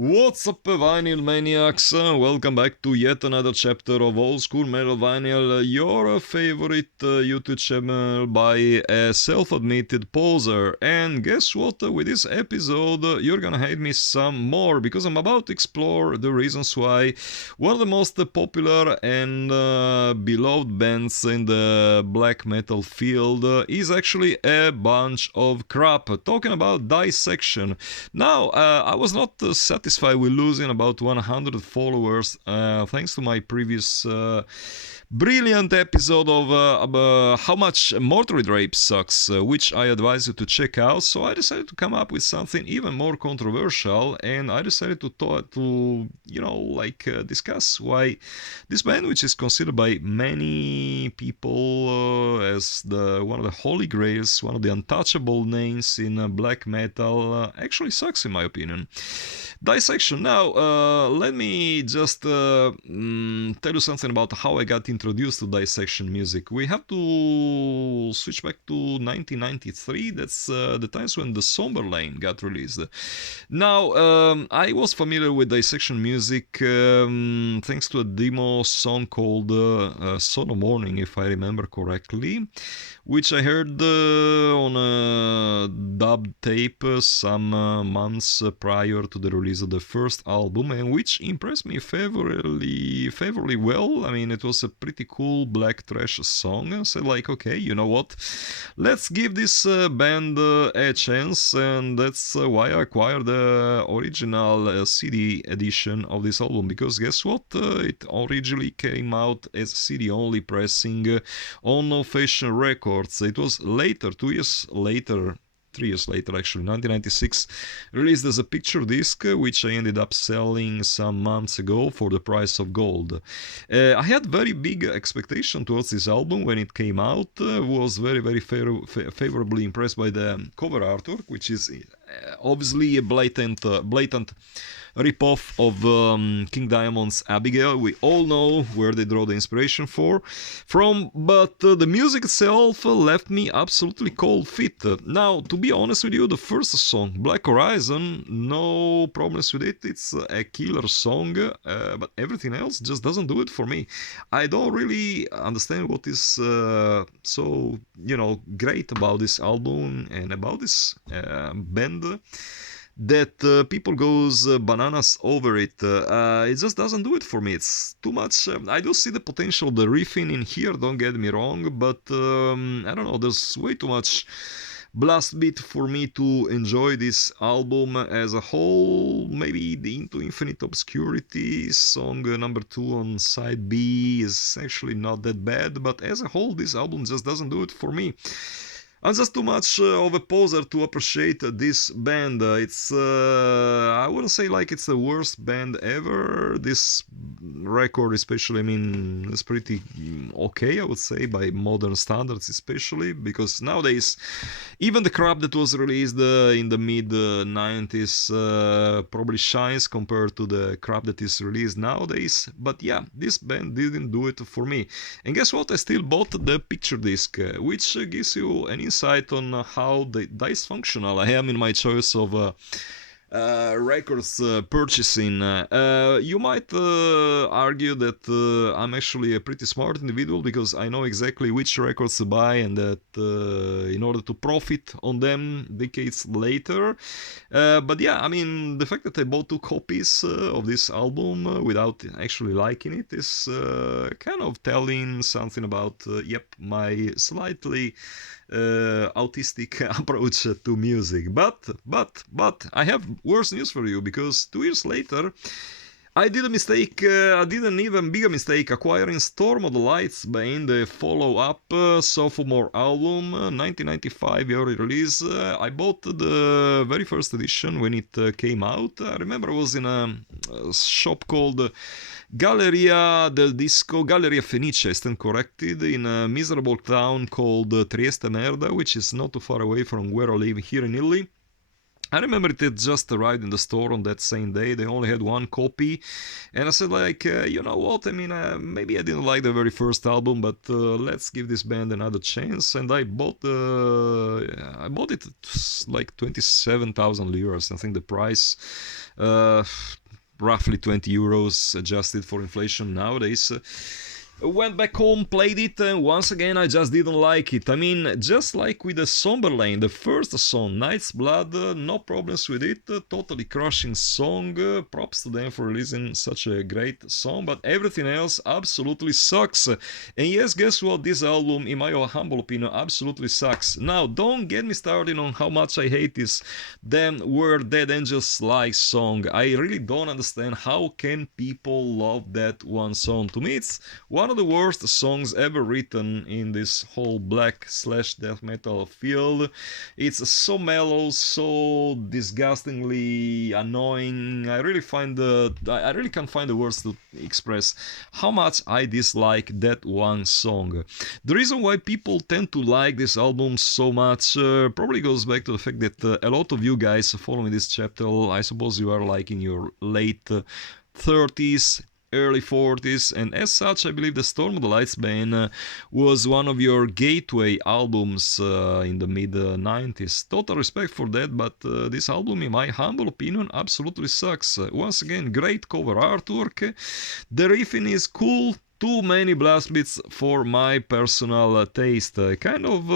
What's up, vinyl maniacs? Welcome back to yet another chapter of Old School Metal Vinyl, your favorite YouTube channel by a self-admitted poser. And guess what? With this episode, you're gonna hate me some more because I'm about to explore the reasons why one of the most popular and beloved bands in the black metal field is actually a bunch of crap. Talking about Dissection. Now, I was not satisfied with losing about 100 followers thanks to my previous brilliant episode of how much Mortuary Drape sucks, which I advise you to check out. So I decided to come up with something even more controversial, and I decided to discuss why this band, which is considered by many people as one of the holy grails, one of the untouchable names in black metal, actually sucks in my opinion. Dissection. Now, let me just tell you something about how I got introduced to Dissection music. We have to switch back to 1993. That's the times when the Somberlain got released. Now, I was familiar with Dissection music thanks to a demo song called Son of Morning, if I remember correctly, which I heard on a dub tape some months prior to the release of the first album, and which impressed me favorably well. I mean, it was a pretty cool black thrash song. I said, like, okay, you know what? Let's give this band a chance, and that's why I acquired the original CD edition of this album, because guess what? It originally came out as CD-only pressing on Fashion Records. It was later, 3 years later actually, 1996, released as a picture disc, which I ended up selling some months ago for the price of gold. I had very big expectation towards this album when it came out, was very favorably impressed by the cover artwork, which is obviously a blatant rip-off of King Diamond's Abigail. We all know where they draw the inspiration from, but the music itself left me absolutely cold feet. Now, to be honest with you, the first song, Black Horizon, no problems with it. It's a killer song, but everything else just doesn't do it for me. I don't really understand what is so great about this album and about this band that people goes bananas over it. It just doesn't do it for me. It's too much. I do see the potential, the riffing in here, don't get me wrong, but I don't know, there's way too much blast beat for me to enjoy this album as a whole. Maybe the Into Infinite Obscurity song number 2 on side B is actually not that bad, but as a whole this album just doesn't do it for me. I'm just too much of a poser to appreciate this band. It's I wouldn't say like it's the worst band ever. This record especially, I mean, it's pretty okay, I would say, by modern standards especially, because nowadays even the crap that was released in the mid 90s probably shines compared to the crap that is released nowadays. But yeah, this band didn't do it for me. And guess what? I still bought the picture disc, which gives you an insight on how dysfunctional I am in my choice of records purchasing. You might argue that I'm actually a pretty smart individual because I know exactly which records to buy, and that in order to profit on them decades later. But yeah, I mean, the fact that I bought 2 copies of this album without actually liking it is kind of telling something about my slightly autistic approach to music. But I have worse news for you, because 2 years later I did a mistake. I did an even bigger mistake acquiring Storm of the Lights Bane, the follow-up sophomore album, 1995 yearly release. I bought the very first edition when it came out. I remember I was in a shop called Galleria del Disco, Galleria Fenice, I stand corrected, in a miserable town called Trieste Merda, which is not too far away from where I live here in Italy. I remember it had just arrived in the store on that same day. They only had one copy, and I said, like, you know what? I mean, maybe I didn't like the very first album, but let's give this band another chance. And I bought it at like 27,000 liras. I think the price, uh, roughly 20 euros adjusted for inflation nowadays. Went back home, played it, and once again I just didn't like it. I mean, just like with the Somberlain, the first song, Night's Blood, no problems with it, totally crushing song, props to them for releasing such a great song, but everything else absolutely sucks. And yes, guess what, this album, in my humble opinion, absolutely sucks. Now, don't get me started on how much I hate this damn Where Dead Angels Lie song. I really don't understand how can people love that one song. To me, it's one of the worst songs ever written in this whole black/death metal field. It's so mellow, so disgustingly annoying. I really can't find the words to express how much I dislike that one song. The reason why people tend to like this album so much probably goes back to the fact that a lot of you guys following this chapter, I suppose you are like in your late 30s, early 40s, and as such I believe the Storm of the Lights Bane was one of your gateway albums in the mid 90s. Total respect for that, but this album, in my humble opinion, absolutely sucks. Once again, great cover artwork, the riffing is cool, too many blast beats for my personal taste. I kind of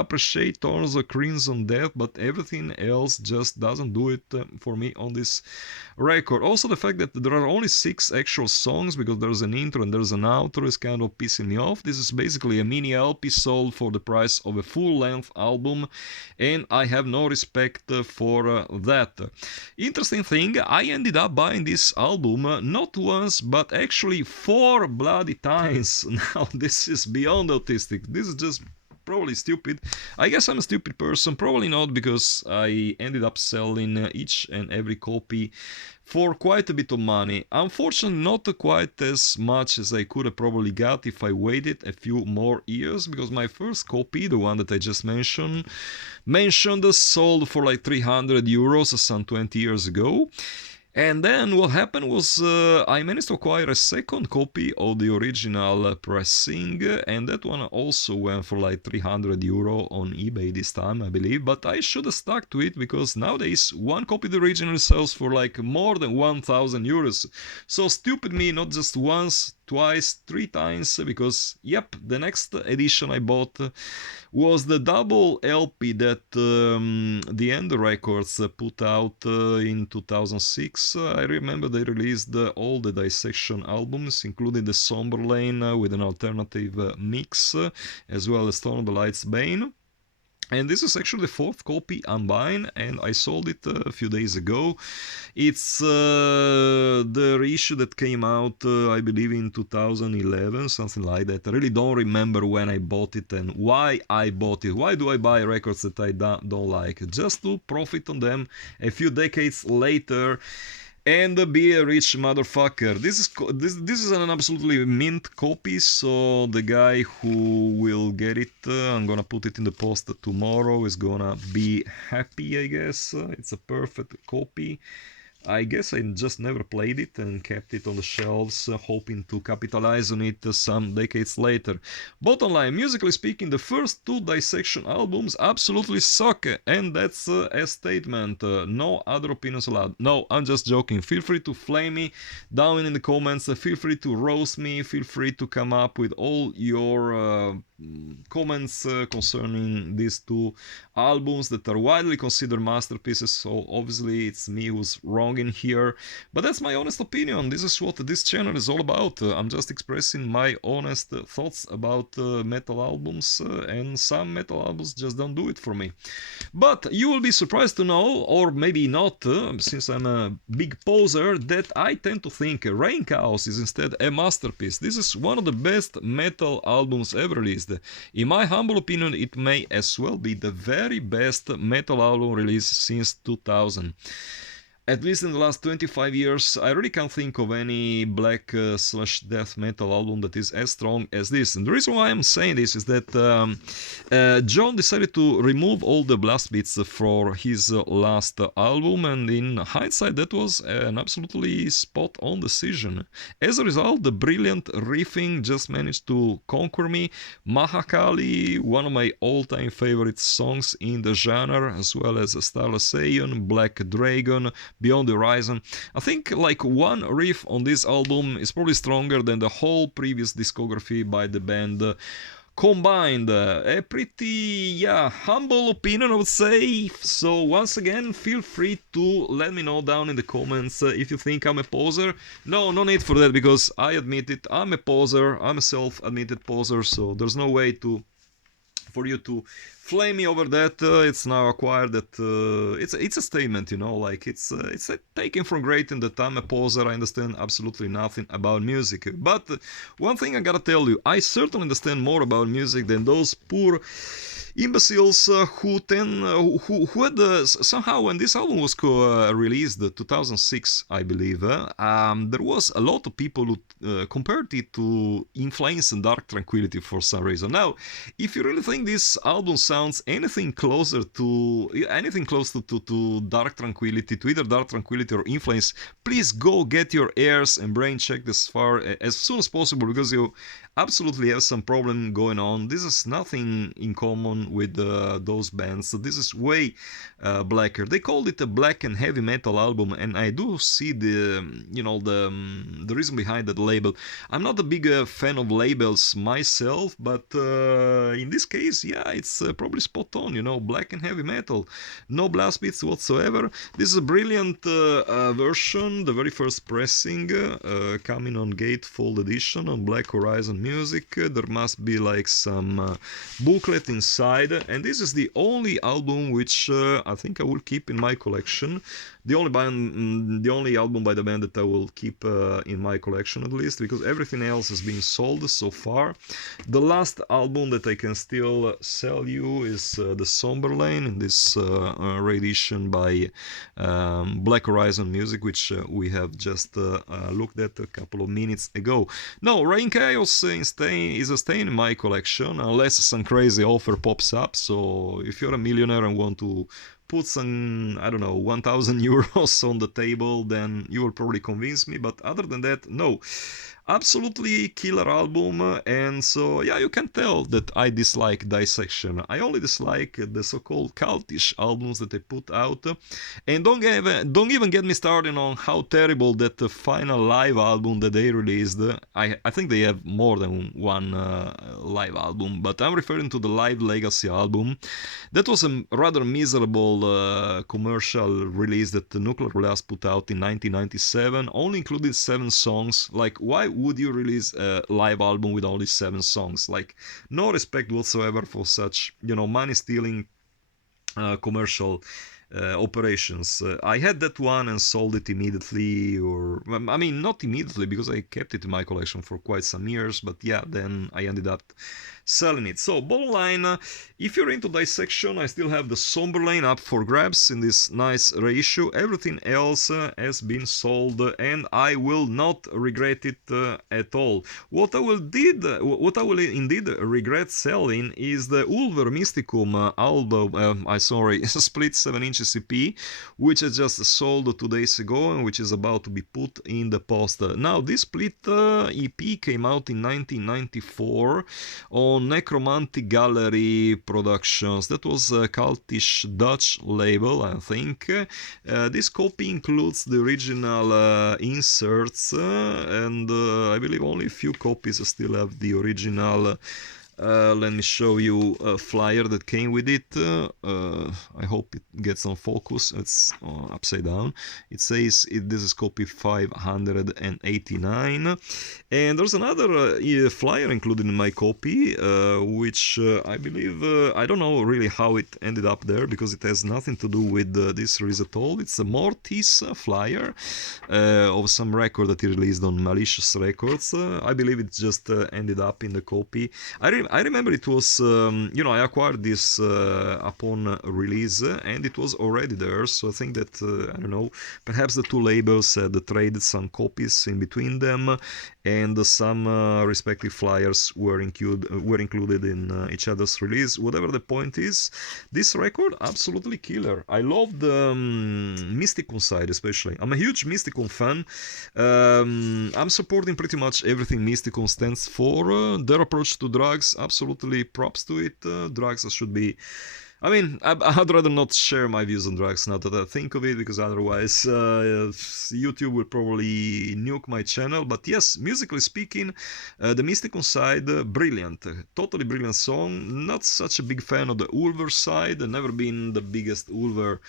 appreciate Thorns of Crimson Death, but everything else just doesn't do it for me on this record. Also, the fact that there are only 6 actual songs, because there's an intro and there's an outro, is kind of pissing me off. This is basically a mini LP sold for the price of a full-length album, and I have no respect for that. Interesting thing, I ended up buying this album not once, but actually 4 bloody times. Now, this is beyond autistic. This is just probably stupid. I guess I'm a stupid person. Probably not, because I ended up selling each and every copy for quite a bit of money. Unfortunately, not quite as much as I could have probably got if I waited a few more years, because my first copy, the one that I just mentioned sold for like 300 euros some 20 years ago. And then what happened was I managed to acquire a second copy of the original pressing, and that one also went for like 300 euro on eBay this time, I believe. But I should have stuck to it, because nowadays one copy of the original sells for like more than 1,000 euros. So stupid me, not just once, twice, 3 times, because yep, the next edition I bought was the double LP that the End Records put out in 2006. I remember they released all the Dissection albums, including the Somberlain with an alternative mix, as well as Storm of the Lights Bane. And this is actually the 4th copy I'm buying, and I sold it a few days ago. It's the reissue that came out, I believe, in 2011, something like that. I really don't remember when I bought it and why I bought it. Why do I buy records that I don't like? Just to profit on them a few decades later and be a rich motherfucker. This is an absolutely mint copy, so the guy who will get it, I'm gonna put it in the post tomorrow, is gonna be happy, I guess. It's a perfect copy. I guess I just never played it and kept it on the shelves, hoping to capitalize on it some decades later. Bottom line, musically speaking, the first 2 Dissection albums absolutely suck, and that's a statement. No other opinions allowed. No, I'm just joking. Feel free to flame me down in the comments, feel free to roast me, feel free to come up with all your comments concerning these 2 albums that are widely considered masterpieces. So obviously it's me who's wrong in here, but that's my honest opinion. This is what this channel is all about. I'm just expressing my honest thoughts about metal albums, and some metal albums just don't do it for me. But you will be surprised to know, or maybe not, since I'm a big poser, that I tend to think Reinkaos is instead a masterpiece. This is one of the best metal albums ever released. In my humble opinion, it may as well be the very best metal album released since 2000. at least in the last 25 years, I really can't think of any black slash death metal album that is as strong as this. And the reason why I'm saying this is that John decided to remove all the blast beats for his last album, and in hindsight, that was an absolutely spot-on decision. As a result, the brilliant riffing just managed to conquer me. Mahakali, one of my all-time favorite songs in the genre, as well as Starless Aeon, Black Dragon, Beyond the Horizon. I think like one riff on this album is probably stronger than the whole previous discography by the band combined. A pretty, humble opinion, I would say. So once again, feel free to let me know down in the comments if you think I'm a poser. No need for that, because I admit it, I'm a poser, I'm a self-admitted poser, so there's no way for you to flame me over that. It's now acquired that it's a statement, like it's taken for granted that I'm a poser. I understand absolutely nothing about music, but one thing I gotta tell you, I certainly understand more about music than those poor imbeciles who had somehow, when this album was released, 2006, I believe, there was a lot of people who compared it to In Flames and Dark Tranquillity for some reason. Now, if you really think this album sounds anything close to Dark Tranquillity, to either Dark Tranquillity or In Flames, please go get your ears and brain checked as soon as possible, because you absolutely have some problem going on. This is nothing in common with those bands. So this is way blacker. They called it a black and heavy metal album, and I do see the reason behind that label. I'm not a big fan of labels myself, but in this case, it's probably spot on. Black and heavy metal, no blast beats whatsoever. This is a brilliant version, the very first pressing, coming on Gatefold edition on Black Horizon Music. There must be like some booklet inside, and this is the only album which I think I will keep in my collection. The only album by the band that I will keep in my collection, at least, because everything else has been sold so far. The last album that I can still sell you is the Somberlain, in this reedition by Black Horizon Music, which we have just looked at a couple of minutes ago. No, Reinkaos is staying in my collection, unless some crazy offer pops up. So if you're a millionaire and want to put some, 1,000 euros on the table, then you will probably convince me. But other than that, no. Absolutely killer album, and so you can tell that I dislike Dissection. I only dislike the so-called cultish albums that they put out, and don't even get me started on how terrible that final live album that they released. I think they have more than one live album, but I'm referring to the Live Legacy album. That was a rather miserable commercial release that the Nuclear Blast put out in 1997, only included 7 songs. Like, why would you release a live album with only 7 songs? Like, no respect whatsoever for such, money-stealing commercial operations. I had that one and sold it immediately, or not immediately, because I kept it in my collection for quite some years, but then I ended up selling it. So bottom line, if you're into Dissection, I still have the Somberlain up for grabs in this nice reissue. Everything else has been sold, and I will not regret it at all. What I will indeed regret selling is the Ulver Mysticum album, split 7-inch EP, which I just sold 2 days ago and which is about to be put in the post. Now, this split EP came out in 1994 on Necromantic Gallery Productions. That was a cultish Dutch label, I think. This copy includes the original inserts, and I believe only a few copies still have the original. Let me show you a flyer that came with it. I hope it gets on focus. It's upside down. It says this is copy 589, and there's another flyer included in my copy, which I believe, I don't know really how it ended up there, because it has nothing to do with this release at all. It's a Mortis flyer of some record that he released on Malicious Records. I believe it just ended up in the copy. I I remember it was, I acquired this upon release, and it was already there. So I think that, I don't know, perhaps the two labels had traded some copies in between them, and some respective flyers were included in each other's release. Whatever the point is, this record, absolutely killer. I love the Mysticum side especially. I'm a huge Mysticum fan. I'm supporting pretty much everything Mysticum stands for. Their approach to drugs, absolutely props to it. Drugs should be... I mean, I'd rather not share my views on drugs now that I think of it, because otherwise YouTube will probably nuke my channel. But yes, musically speaking, the Mysticum side, brilliant. Totally brilliant song. Not such a big fan of the Ulver side. Never been the biggest Ulver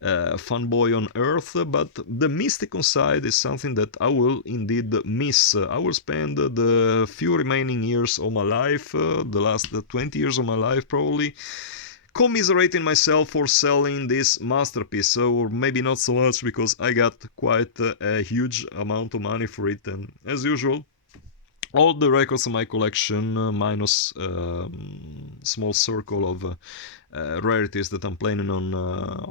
fanboy on earth. But the Mysticum side is something that I will indeed miss. I will spend the few remaining years of my life, the last 20 years of my life probably, commiserating myself for selling this masterpiece, or maybe not so much, because I got quite a huge amount of money for it, and as usual, all the records in my collection, minus small circle of rarities that I'm planning on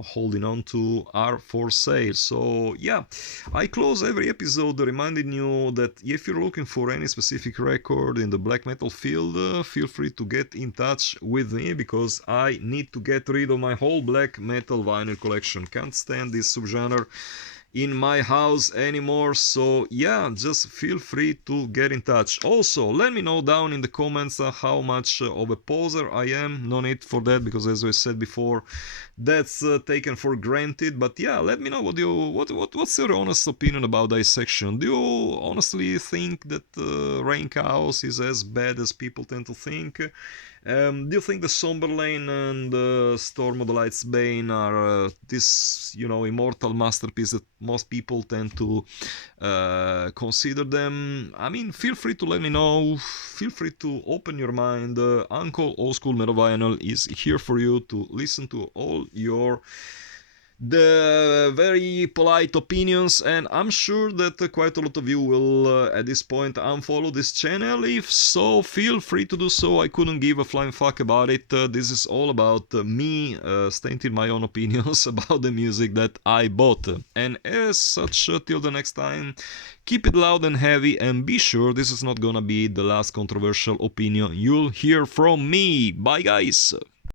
holding on to, are for sale. So yeah, I close every episode reminding you that if you're looking for any specific record in the black metal field, feel free to get in touch with me, because I need to get rid of my whole black metal vinyl collection. Can't stand this subgenre in my house anymore. So yeah, just feel free to get in touch. Also, let me know down in the comments how much of a poser I am. No need for that, because as I said before, that's taken for granted. But yeah, let me know what's your honest opinion about Dissection. Do you honestly think that Reinkaos is as bad as people tend to think? Do you think the Somberlain and Storm of the Light's Bane are this, immortal masterpiece that most people tend to consider them? I mean, feel free to let me know. Feel free to open your mind. Uncle Old School Metal Vinyl is here for you to listen to all the very polite opinions, and I'm sure that quite a lot of you will at this point unfollow this channel. If so, feel free to do so. I couldn't give a flying fuck about it. This is all about me stating my own opinions about the music that I bought, and as such, till the next time, keep it loud and heavy, and be sure this is not gonna be the last controversial opinion you'll hear from me. Bye guys!